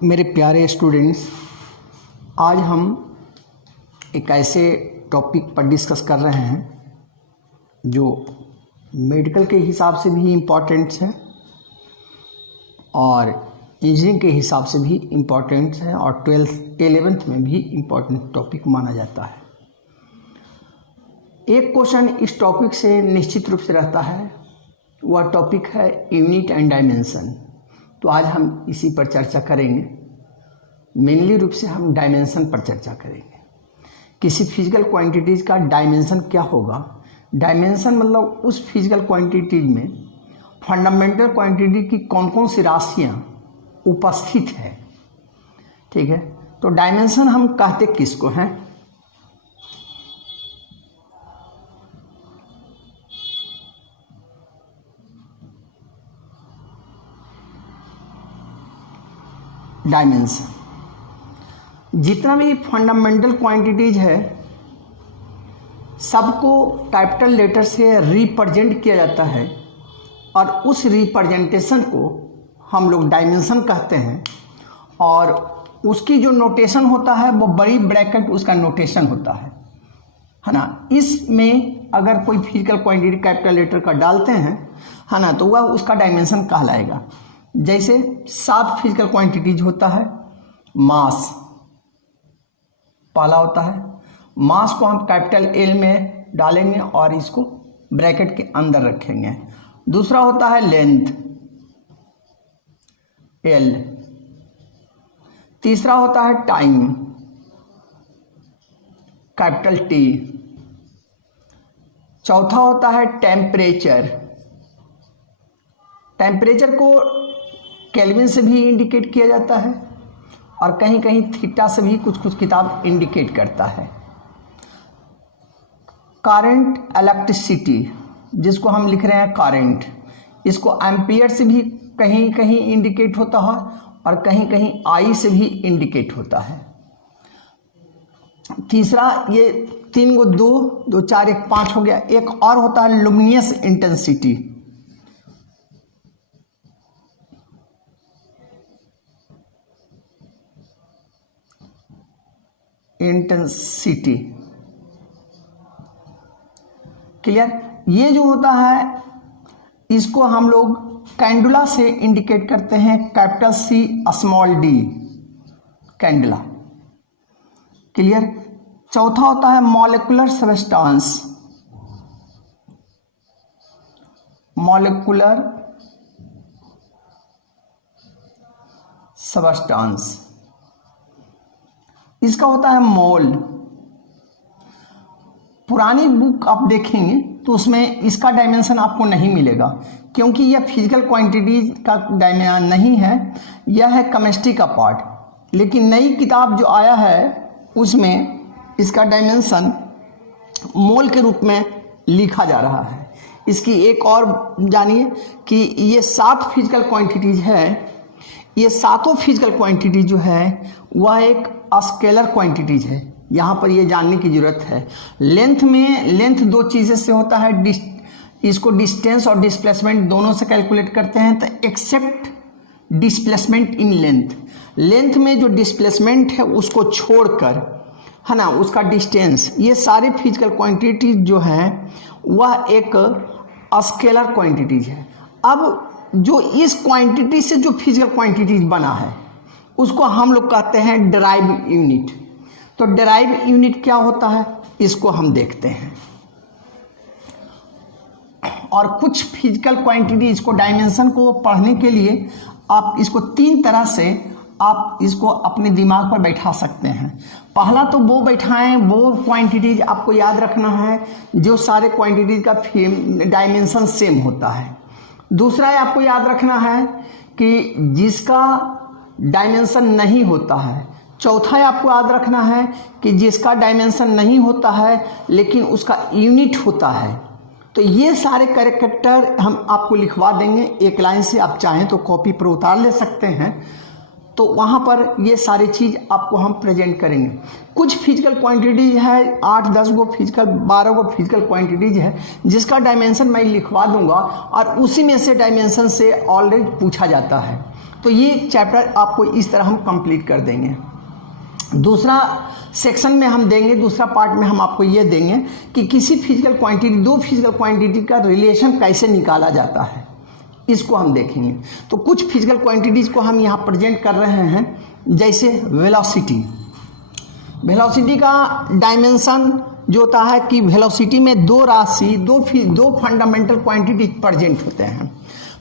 मेरे प्यारे स्टूडेंट्स, आज हम एक ऐसे टॉपिक पर डिस्कस कर रहे हैं जो मेडिकल के हिसाब से भी इम्पोर्टेंट है और इंजीनियरिंग के हिसाब से भी इम्पोर्टेंट है और 11th में भी इम्पोर्टेंट टॉपिक माना जाता है। एक क्वेश्चन इस टॉपिक से निश्चित रूप से रहता है, वह टॉपिक है यूनिट एंड डायमेंशन। तो आज हम इसी पर चर्चा करेंगे। मेनली रूप से हम डायमेंशन पर चर्चा करेंगे। किसी फिजिकल क्वांटिटीज़ का डायमेंशन क्या होगा। डायमेंशन मतलब उस फिजिकल क्वांटिटीज में फंडामेंटल क्वांटिटी की कौन कौन सी राशियाँ उपस्थित है। ठीक है, तो डायमेंशन हम कहते किसको हैं? डायमेंशन जितना भी फंडामेंटल क्वांटिटीज है सबको कैपिटल लेटर से रिप्रेजेंट किया जाता है और उस रिप्रेजेंटेशन को हम लोग डायमेंशन कहते हैं। और उसकी जो नोटेशन होता है वो बड़ी ब्रैकेट उसका नोटेशन होता है ना। इसमें अगर कोई फिजिकल क्वांटिटी कैपिटल लेटर का डालते हैं है ना, तो वह उसका डायमेंशन कहलाएगा। जैसे 7 फिजिकल क्वांटिटीज होता है। मास पहला होता है, मास को हम कैपिटल एल में डालेंगे और इसको ब्रैकेट के अंदर रखेंगे। दूसरा होता है लेंथ एल। तीसरा होता है टाइम कैपिटल टी। चौथा होता है टेम्परेचर। टेम्परेचर को केल्विन से भी इंडिकेट किया जाता है और कहीं कहीं थीटा से भी कुछ किताब इंडिकेट करता है। करंट इलेक्ट्रिसिटी जिसको हम लिख रहे हैं करंट, इसको एम्पियर से भी कहीं कहीं इंडिकेट होता है और कहीं कहीं आई से भी इंडिकेट होता है। तीसरा, ये 3 को 2 2 4 1 5 हो गया। एक और होता है लुमिनियस इंटेंसिटी। Intensity clear. ये जो होता है इसको हम लोग कैंडुला से इंडिकेट करते हैं, कैपिटल सी स्मॉल डी कैंडुला। क्लियर। चौथा होता है मॉलिक्यूलर सबस्टेंस। मॉलिक्यूलर सबस्टेंस इसका होता है मोल। पुरानी बुक आप देखेंगे तो उसमें इसका डायमेंशन आपको नहीं मिलेगा क्योंकि यह फिजिकल क्वांटिटी का डायमेंशन नहीं है, यह है केमिस्ट्री का पार्ट। लेकिन नई किताब जो आया है उसमें इसका डायमेंशन मोल के रूप में लिखा जा रहा है। इसकी एक और जानिए कि ये 7 फिजिकल क्वांटिटीज है। ये 7 फिजिकल क्वांटिटी जो है वह एक स्केलर क्वांटिटीज है। यहाँ पर ये जानने की जरूरत है। लेंथ में, लेंथ 2 चीज़ें से होता है, इसको डिस्टेंस और डिस्प्लेसमेंट दोनों से कैलकुलेट करते हैं। तो except displacement in length, length में जो डिस्प्लेसमेंट है उसको छोड़कर है ना, उसका डिस्टेंस, ये सारे फिजिकल क्वांटिटीज जो हैं वह एक स्केलर क्वांटिटीज है। अब जो इस क्वांटिटी से जो फिजिकल क्वांटिटीज बना है उसको हम लोग कहते हैं डेराइव यूनिट। तो डेराइव यूनिट क्या होता है इसको हम देखते हैं। और कुछ फिजिकल क्वांटिटी इसको डायमेंशन को पढ़ने के लिए आप इसको 3 तरह से आप इसको अपने दिमाग पर बैठा सकते हैं। पहला तो वो बैठाएं, वो क्वांटिटीज आपको याद रखना है जो सारे क्वांटिटीज का डायमेंशन सेम होता है। दूसरा आपको याद रखना है कि जिसका डायमेंशन नहीं होता है। चौथा आपको याद रखना है कि जिसका डायमेंशन नहीं होता है लेकिन उसका यूनिट होता है। तो ये सारे कैरेक्टर हम आपको लिखवा देंगे एक लाइन से, आप चाहें तो कॉपी पर उतार ले सकते हैं। तो वहाँ पर ये सारी चीज़ आपको हम प्रेजेंट करेंगे। कुछ फिजिकल क्वांटिटीज है, 8-10 गो फिजिकल 12 गो फिजिकल क्वांटिटीज है जिसका डायमेंशन मैं लिखवा दूंगा और उसी में से डायमेंशन से ऑलरेडी पूछा जाता है। तो ये चैप्टर आपको इस तरह हम कंप्लीट कर देंगे। दूसरा सेक्शन में हम देंगे, दूसरा पार्ट में हम आपको ये देंगे कि किसी फिजिकल क्वांटिटी, दो फिजिकल क्वांटिटी का रिलेशन कैसे निकाला जाता है, इसको हम देखेंगे। तो कुछ फिजिकल क्वांटिटीज को हम यहाँ प्रेजेंट कर रहे हैं, जैसे वेलोसिटी। वेलोसिटी का डायमेंशन जो होता है कि वेलोसिटी में दो राशि, दो फंडामेंटल क्वांटिटीज प्रेजेंट होते हैं।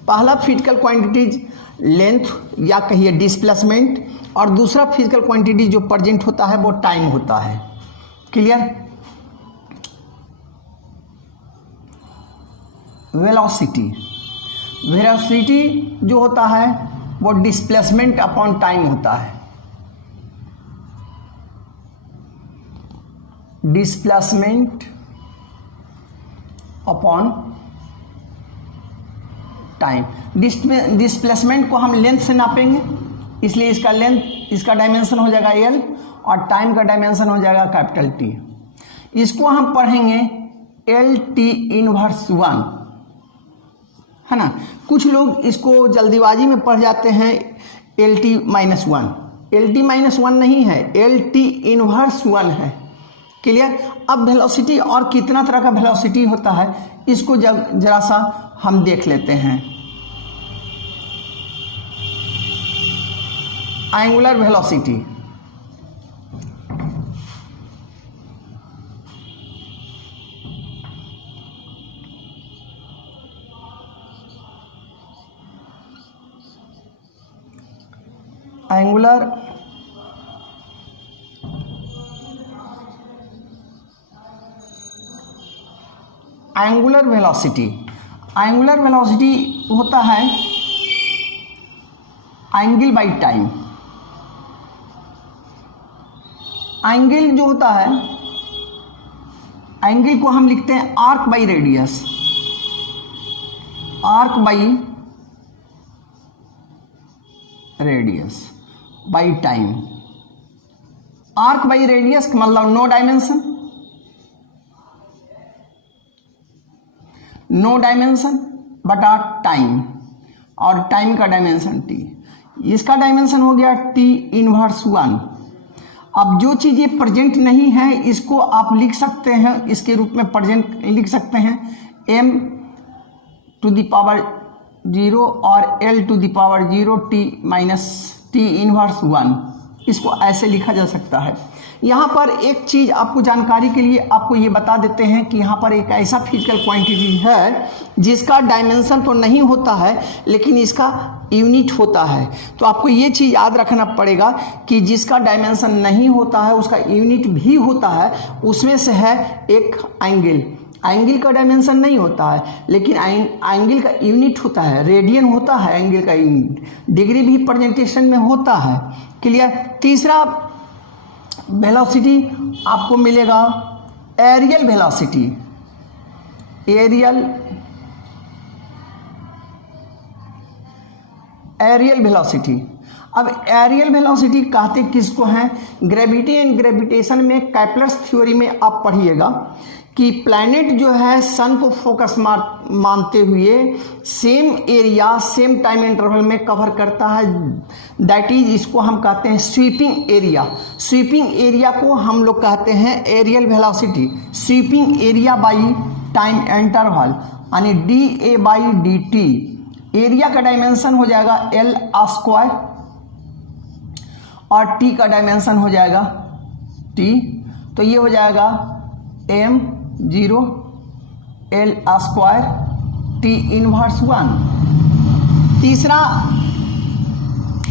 पहला फिजिकल क्वांटिटीज लेंथ या कहिए डिस्प्लेसमेंट, और दूसरा फिजिकल क्वांटिटी जो प्रेजेंट होता है वो टाइम होता है। क्लियर? वेलोसिटी जो होता है वो डिस्प्लेसमेंट अपॉन टाइम होता है। Displacement upon time. डिस्प्लेसमेंट को हम लेंथ से नापेंगे, इसलिए इसका लेंथ, इसका डायमेंशन हो जाएगा L, और टाइम का डायमेंशन हो जाएगा कैपिटल T। इसको हम पढ़ेंगे LT इनवर्स 1, है ना। कुछ लोग इसको जल्दीबाजी में पढ़ जाते हैं LT माइनस 1। LT माइनस 1 नहीं है, LT इनवर्स 1 है। क्लियर? अब वेलोसिटी और कितना तरह का वेलोसिटी होता है, इसको जरा सा हम देख लेते हैं। एंगुलर वेलोसिटी, एंगुलर वेलोसिटी होता है एंगल बाई टाइम। एंगल जो होता है, एंगल को हम लिखते हैं arc by radius, arc by radius by time. Arc by radius का मतलब नो डायमेंशन बटा टाइम, और टाइम का डायमेंशन T। इसका डायमेंशन हो गया T इनवर्स 1। अब जो चीज़ें प्रेजेंट नहीं है इसको आप लिख सकते हैं, इसके रूप में प्रेजेंट लिख सकते हैं m टू द पावर 0 और l to the power 0 T minus T inverse 1, इसको ऐसे लिखा जा सकता है। यहाँ पर एक चीज़ आपको जानकारी के लिए आपको ये बता देते हैं कि यहाँ पर एक ऐसा फिजिकल क्वांटिटी है जिसका डायमेंशन तो नहीं होता है लेकिन इसका यूनिट होता है। तो आपको ये चीज़ याद रखना पड़ेगा कि जिसका डायमेंशन नहीं होता है उसका यूनिट भी होता है। उसमें से है एक एंगल। एंगल का डायमेंशन नहीं होता है लेकिन एंगल का यूनिट होता है, रेडियन होता है एंगल का यूनिट, डिग्री भी प्रेजेंटेशन में होता है। क्लियर? तीसरा वेलोसिटी आपको मिलेगा एरियल वेलोसिटी। एरियल वेलोसिटी, अब एरियल वेलोसिटी कहते किसको हैं? ग्रेविटी एंड ग्रेविटेशन में कैप्लर्स थ्योरी में आप पढ़िएगा कि प्लैनेट जो है सन को फोकस मानते हुए same area same time interval में कवर करता है। दैट इज, इसको हम कहते हैं स्वीपिंग एरिया। स्वीपिंग एरिया को हम लोग कहते हैं areal velocity. Sweeping area by time interval यानी DA/dt। एरिया का डायमेंशन हो जाएगा L स्क्वायर और T का डायमेंशन हो जाएगा T, तो ये हो जाएगा m0 L square T inverse 1। तीसरा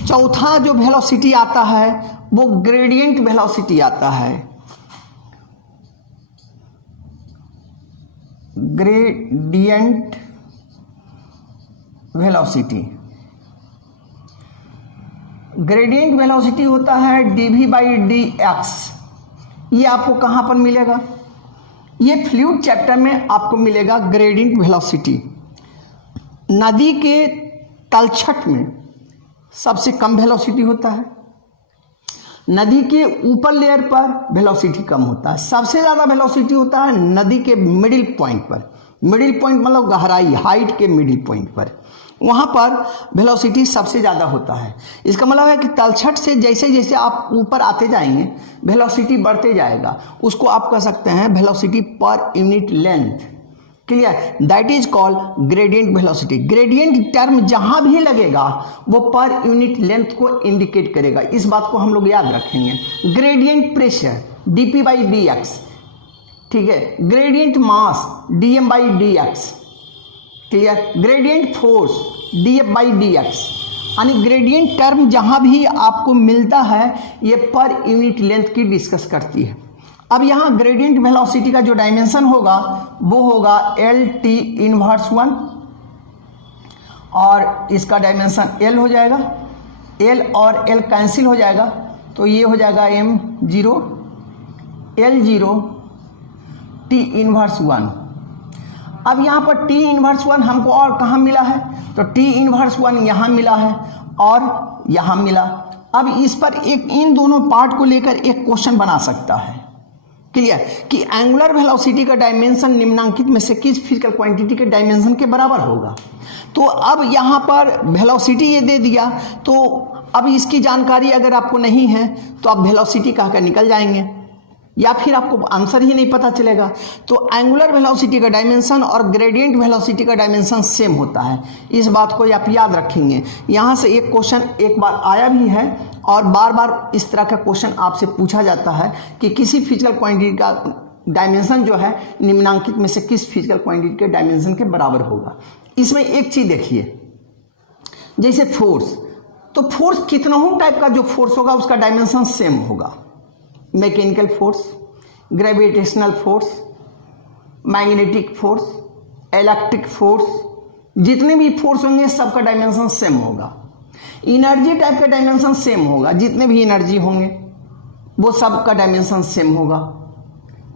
चौथा जो वेलोसिटी आता है वो ग्रेडियंट वेलोसिटी आता है। ग्रेडियंट वेलोसिटी, ग्रेडियंट वेलोसिटी होता है dv/dx। ये आपको कहाँ पर मिलेगा? ये फ्लूइड चैप्टर में आपको मिलेगा ग्रेडियंट वेलोसिटी। नदी के तलछट में सबसे कम वेलोसिटी होता है, नदी के ऊपर लेयर पर वेलोसिटी कम होता है। सबसे ज़्यादा वेलोसिटी होता है नदी के मिडिल पॉइंट पर। मिडिल पॉइंट मतलब गहराई, हाइट के मिडिल पॉइंट पर। वहाँ पर वेलोसिटी सबसे ज़्यादा होता है। इसका मतलब है कि तलछट से जैसे जैसे आप ऊपर आते जाएंगे वेलोसिटी बढ़ते जाएगा, उसको आप कह सकते हैं velocity per unit length. Clear, that is called gradient velocity. Gradient term जहाँ भी लगेगा वो पर यूनिट लेंथ को इंडिकेट करेगा, इस बात को हम लोग याद रखेंगे। ग्रेडियंट प्रेशर dp/dx, ठीक है, ग्रेडियंट मास dm/dx, clear, gradient force dF/dx, यानी ग्रेडियंट टर्म जहाँ भी आपको मिलता है ये पर यूनिट लेंथ की डिस्कस करती है। अब यहाँ ग्रेडियंट वेलोसिटी का जो डायमेंशन होगा वो होगा LT−1 और इसका डायमेंशन L हो जाएगा, L और L कैंसिल हो जाएगा तो ये हो जाएगा M0 L0 T−1। अब यहाँ पर T−1 हमको और कहाँ मिला है, तो T−1 यहाँ मिला है और यहाँ मिला। अब इस पर एक इन दोनों पार्ट को लेकर एक क्वेश्चन बना सकता है, क्लियर, कि एंगुलर वेलोसिटी का डायमेंशन निम्नांकित में से किस फिजिकल क्वांटिटी के डायमेंशन के बराबर होगा। तो अब यहाँ पर वेलोसिटी ये दे दिया, तो अब इसकी जानकारी अगर आपको नहीं है तो आप वेलोसिटी कह कर निकल जाएंगे या फिर आपको आंसर ही नहीं पता चलेगा। तो एंगुलर वेलोसिटी का डायमेंशन और ग्रेडियंट वेलोसिटी का डायमेंशन सेम होता है, इस बात को आप याद रखेंगे। यहाँ से एक क्वेश्चन एक बार आया भी है और बार बार इस तरह का क्वेश्चन आपसे पूछा जाता है कि किसी फिजिकल क्वांटिटी का डायमेंशन जो है निम्नांकित में से किस फिजिकल क्वांटिटी के डायमेंशन के बराबर होगा। इसमें एक चीज़ देखिए, जैसे फोर्स, तो फोर्स कितनों टाइप का जो फोर्स होगा उसका डायमेंशन सेम होगा। Mechanical force, gravitational force, magnetic force, electric force, जितने भी फोर्स होंगे सबका डायमेंशन सेम होगा। एनर्जी टाइप का डायमेंशन सेम होगा, जितने भी एनर्जी होंगे वो सबका डायमेंशन सेम होगा।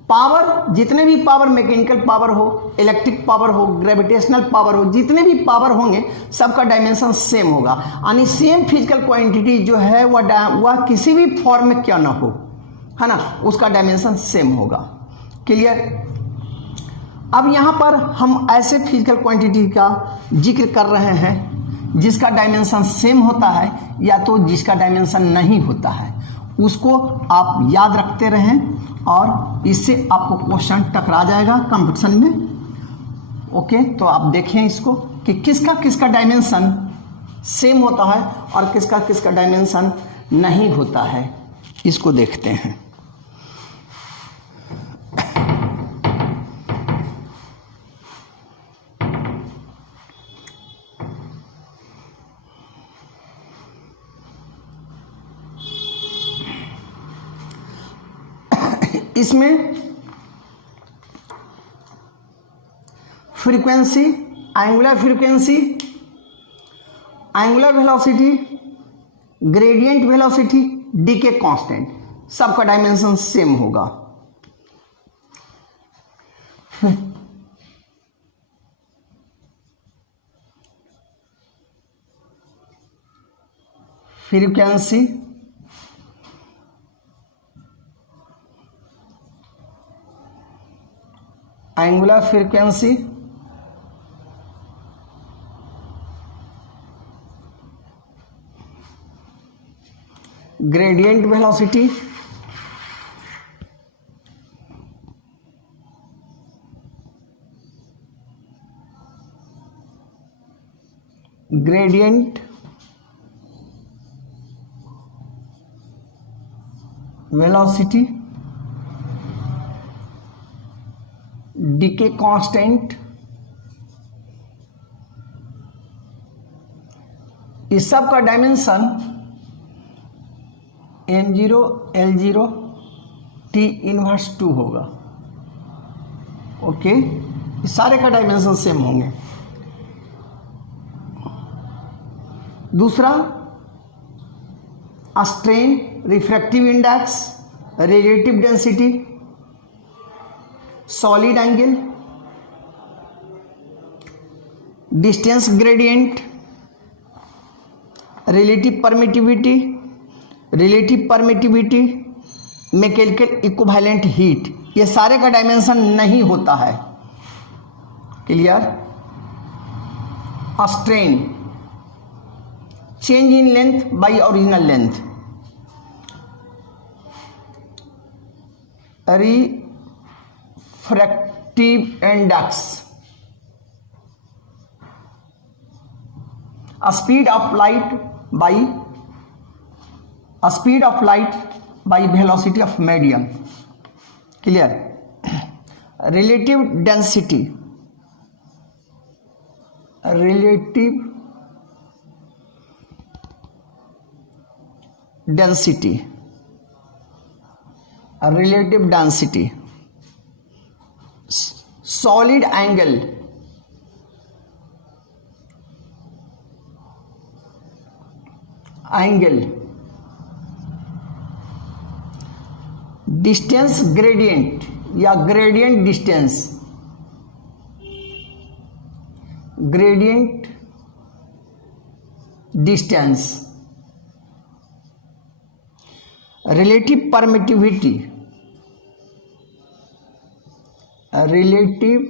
पावर, जितने भी पावर, मैकेनिकल पावर हो, इलेक्ट्रिक पावर हो, ग्रेविटेशनल पावर हो, जितने भी पावर होंगे सबका डायमेंशन सेम होगा। यानी सेम फिजिकल क्वांटिटी जो है वह किसी भी फॉर्म में क्यों ना हो, है ना, उसका डायमेंशन सेम होगा। क्लियर। अब यहाँ पर हम ऐसे फिजिकल क्वांटिटी का जिक्र कर रहे हैं जिसका डायमेंशन सेम होता है या तो जिसका डायमेंशन नहीं होता है, उसको आप याद रखते रहें और इससे आपको क्वेश्चन टकरा जाएगा कंपटीशन में। ओके, तो आप देखें इसको कि किसका किसका डायमेंशन सेम होता है और किसका किसका डायमेंशन नहीं होता है, इसको देखते हैं। इसमें frequency, angular frequency, angular velocity, gradient velocity, decay constant, सबका डायमेंशन सेम होगा। Frequency, angular frequency, gradient velocity, gradient velocity, decay constant, इस सब का डायमेंशन M0 L0 T−2 होगा। ओके, इस सारे का डायमेंशन सेम होंगे। दूसरा, strain, refractive index, relative density, solid angle, distance gradient, relative permittivity, mechanical equivalent heat, ये सारे का डायमेंशन नहीं होता है। Clear. a strain, change in length by original length, refractive index, a speed of light by velocity of medium. Clear? Relative density, relative density, solid angle, distance gradient या gradient distance, relative permittivity, relative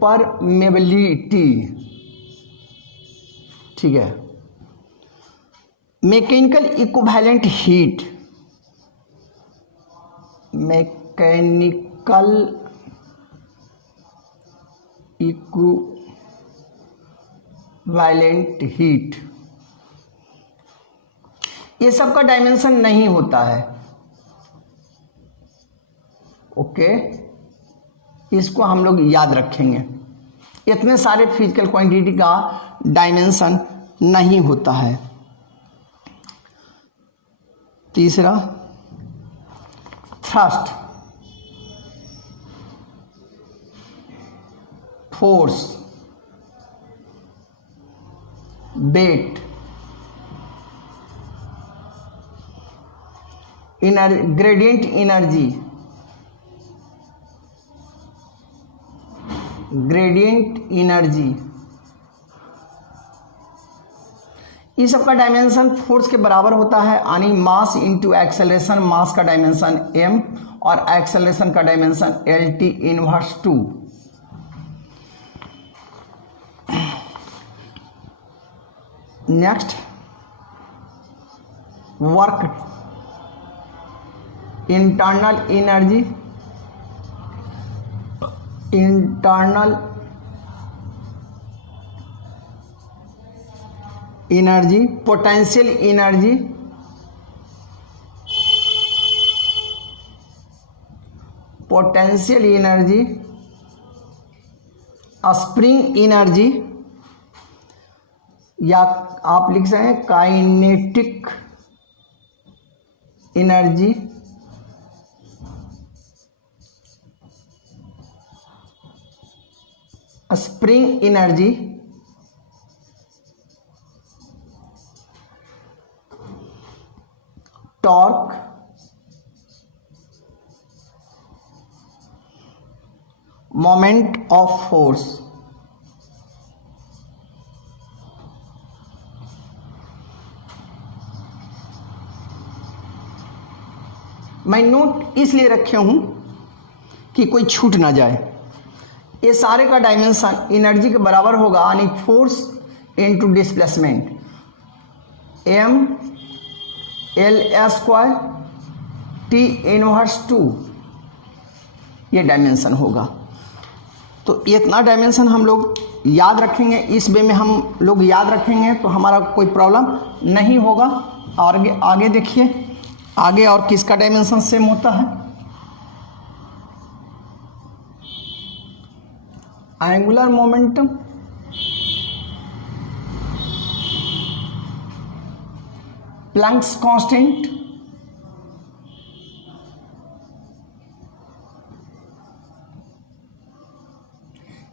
permeability, ठीक है। Mechanical equivalent heat, ये सब का dimension नहीं होता है। Okay, इसको हम लोग याद रखेंगे। इतने सारे फिजिकल क्वांटिटी का डायमेंशन नहीं होता है। तीसरा, thrust, force, weight, gradient energy, इस सब का डायमेंशन फोर्स के बराबर होता है, यानी मास इंटू एक्सेलरेशन। मास का डायमेंशन m और एक्सेलरेशन का dimension LT inverse 2। Next, work, internal energy, potential energy, spring energy, या आप लिख सकते हैं kinetic energy, spring energy, torque, moment of force. मैं नोट इसलिए रखे हूं कि कोई छूट ना जाए। ये सारे का डायमेंशन एनर्जी के बराबर होगा, यानी force into displacement, m L² T inverse 2, ये डायमेंशन होगा। तो इतना डायमेंशन हम लोग याद रखेंगे। इस वे में हम लोग याद रखेंगे तो हमारा कोई प्रॉब्लम नहीं होगा। और आगे देखिए, आगे और किसका डायमेंशन सेम होता है? एंगुलर मोमेंटम, प्लैंक्स कांस्टेंट,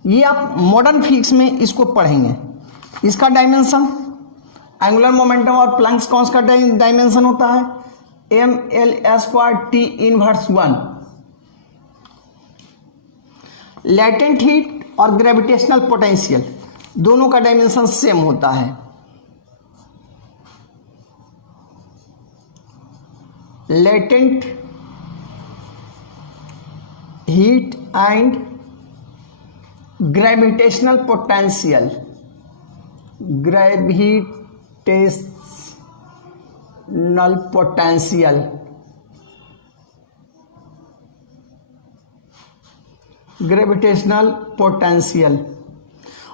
ये आप मॉडर्न फिजिक्स में इसको पढ़ेंगे। इसका डायमेंशन एंगुलर मोमेंटम और प्लैंक्स कांस्टेंट का डायमेंशन होता है mL² T inverse 1। Latent heat और ग्रेविटेशनल पोटेंशियल दोनों का डायमेंशन सेम होता है। Latent heat and gravitational potential, gravitational potential, gravitational potential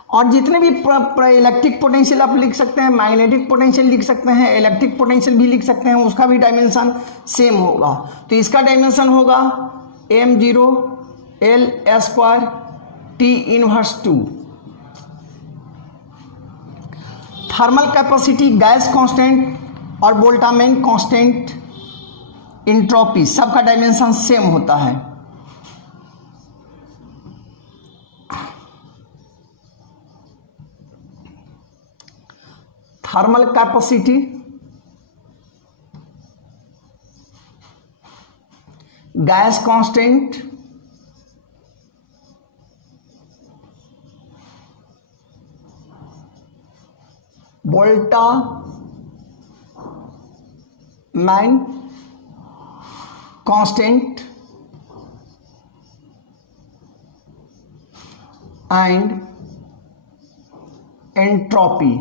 और जितने भी इलेक्ट्रिक पोटेंशियल आप लिख सकते हैं, मैग्नेटिक पोटेंशियल लिख सकते हैं, इलेक्ट्रिक पोटेंशियल भी लिख सकते हैं, उसका भी डायमेंशन सेम होगा। तो इसका डायमेंशन होगा m0L² T inverse 2। Thermal capacity, gas constant और बोल्टामेन कांस्टेंट, इंट्रोपी सबका डायमेंशन सेम होता है। Thermal capacity, gas constant, Boltzmann constant and entropy,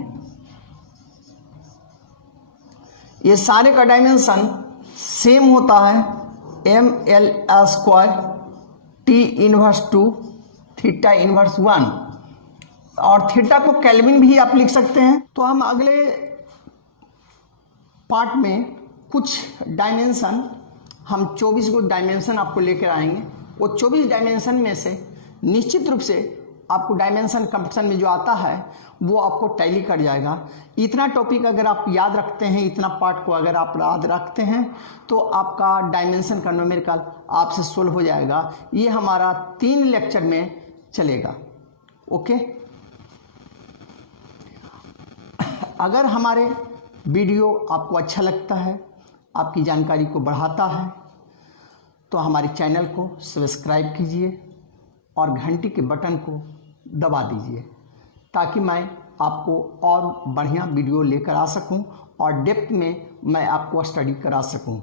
ये सारे का डायमेंशन सेम होता है mL² T inverse 2 theta inverse 1 और थीटा को केल्विन भी आप लिख सकते हैं। तो हम अगले पार्ट में कुछ डायमेंशन, हम 24 को डायमेंशन आपको लेकर आएंगे। वो 24 डायमेंशन में से निश्चित रूप से आपको डायमेंशन कंपटीशन में जो आता है वो आपको टैली कर जाएगा। इतना टॉपिक अगर आप याद रखते हैं, इतना पार्ट को अगर आप याद रखते हैं तो आपका डायमेंशन का न्यूमेरिकल आपसे सोल्व हो जाएगा। ये हमारा 3 लेक्चर में चलेगा। ओके, अगर हमारे वीडियो आपको अच्छा लगता है, आपकी जानकारी को बढ़ाता है, तो हमारे चैनल को सब्सक्राइब कीजिए और घंटी के बटन को दबा दीजिए ताकि मैं आपको और बढ़िया वीडियो लेकर आ सकूं और डेप्थ में मैं आपको स्टडी करा सकूं।